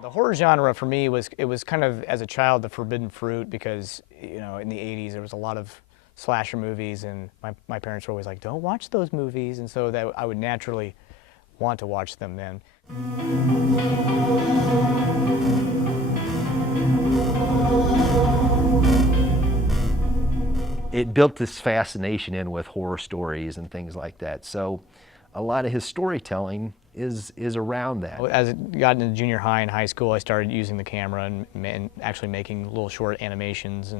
The horror genre for me was kind of, as a child, the forbidden fruit, because in the 80s there was a lot of slasher movies, and my parents were always like, don't watch those movies, and so that I would naturally want to watch them then. It built this fascination in with horror stories and things like that. So a lot of his storytelling is around that. As it got into junior high and high school, I started using the camera and actually making little short animations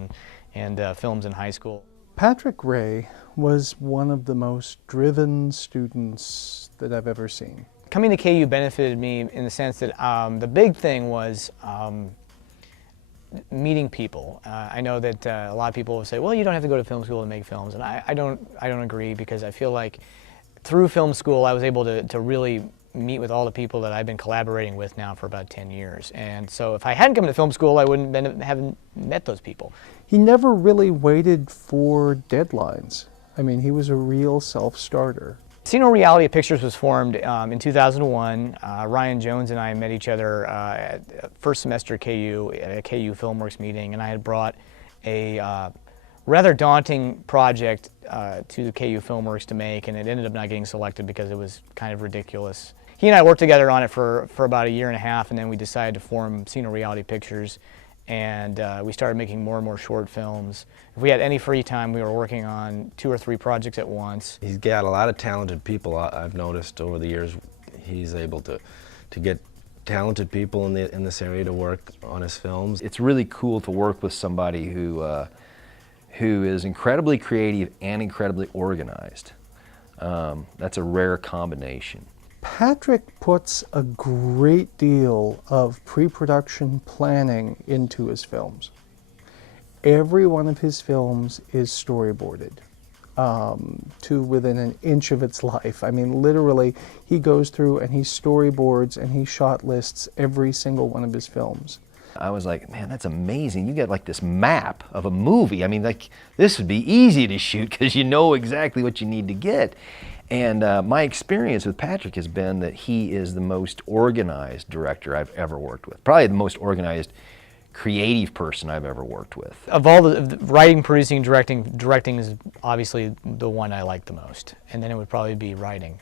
and films in high school. Patrick Rea was one of the most driven students that I've ever seen. Coming to KU benefited me in the sense that the big thing was meeting people. I know that a lot of people will say, well, you don't have to go to film school to make films, and I don't agree, because I feel like through film school I was able to really meet with all the people that I've been collaborating with now for about 10 years. And so if I hadn't come to film school, I haven't met those people. He never really waited for deadlines. I mean, he was a real self-starter. Sino Reality Pictures was formed in 2001. Ryan Jones and I met each other at first semester at KU, at a KU Filmworks meeting, and I had brought a rather daunting project to the KU Filmworks to make, and it ended up not getting selected because it was kind of ridiculous. He and I worked together on it for about a year and a half, and then we decided to form Sino Reality Pictures, and we started making more and more short films. If we had any free time, we were working on 2 or 3 projects at once. He's got a lot of talented people. I've noticed over the years he's able to get talented people in this area to work on his films. It's really cool to work with somebody who is incredibly creative and incredibly organized. That's a rare combination. Patrick puts a great deal of pre-production planning into his films. Every one of his films is storyboarded to within an inch of its life. I mean, literally, he goes through and he storyboards and he shot lists every single one of his films. I was like, man, that's amazing. You get like this map of a movie. I mean, like, this would be easy to shoot because you know exactly what you need to get. And my experience with Patrick has been that he is the most organized director I've ever worked with. Probably the most organized creative person I've ever worked with. Of all the writing, producing, directing is obviously the one I like the most. And then it would probably be writing,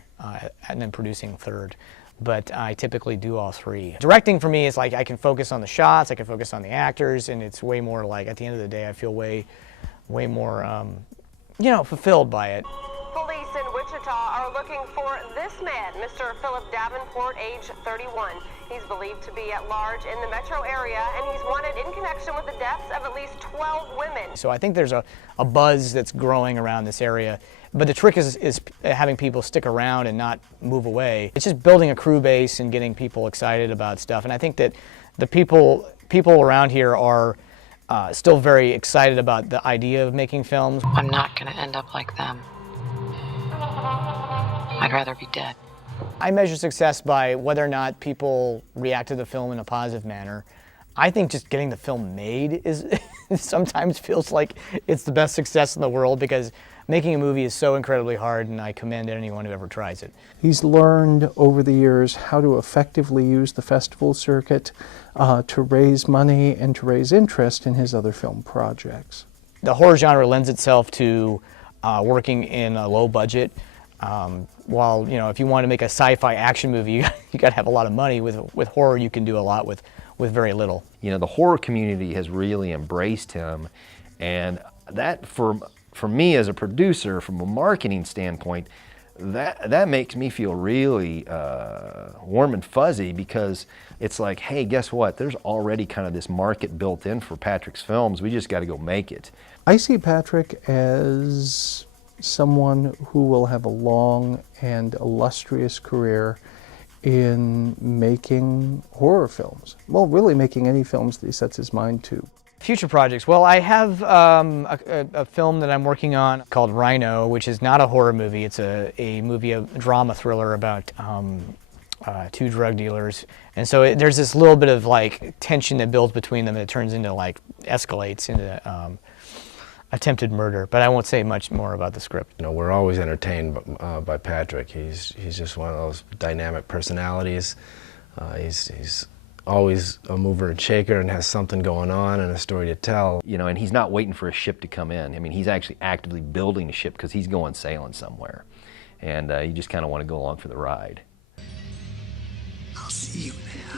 and then producing third. But I typically do all 3. Directing for me is like I can focus on the shots, I can focus on the actors, and it's way more like, at the end of the day, I feel way more, fulfilled by it. Police in Wichita are looking for this man, Mr. Philip Davenport, age 31. He's believed to be at large in the metro area, and he's wanted in connection with the deaths of at least 12 women. So I think there's a buzz that's growing around this area, but the trick is having people stick around and not move away. It's just building a crew base and getting people excited about stuff, and I think that the people around here are still very excited about the idea of making films. I'm not going to end up like them. I'd rather be dead. I measure success by whether or not people react to the film in a positive manner. I think just getting the film made is sometimes feels like it's the best success in the world, because making a movie is so incredibly hard, and I commend anyone who ever tries it. He's learned over the years how to effectively use the festival circuit to raise money and to raise interest in his other film projects. The horror genre lends itself to working in a low budget. While, if you want to make a sci-fi action movie, you got to have a lot of money. With horror, you can do a lot with very little. The horror community has really embraced him, and that for me as a producer, from a marketing standpoint, that makes me feel really warm and fuzzy, because it's like, hey, guess what? There's already kind of this market built in for Patrick's films. We just got to go make it. I see Patrick as someone who will have a long and illustrious career in making horror films. Well, really making any films that he sets his mind to. Future projects. Well, I have a film that I'm working on called Rhino, which is not a horror movie. It's a movie, a drama thriller about 2 drug dealers. And so there's this little bit of like tension that builds between them that turns into escalates into attempted murder, but I won't say much more about the script. We're always entertained by Patrick. He's just one of those dynamic personalities. He's always a mover and shaker and has something going on and a story to tell. You know, and he's not waiting for a ship to come in. I mean, he's actually actively building a ship because he's going sailing somewhere. And you just kind of want to go along for the ride. I'll see you there.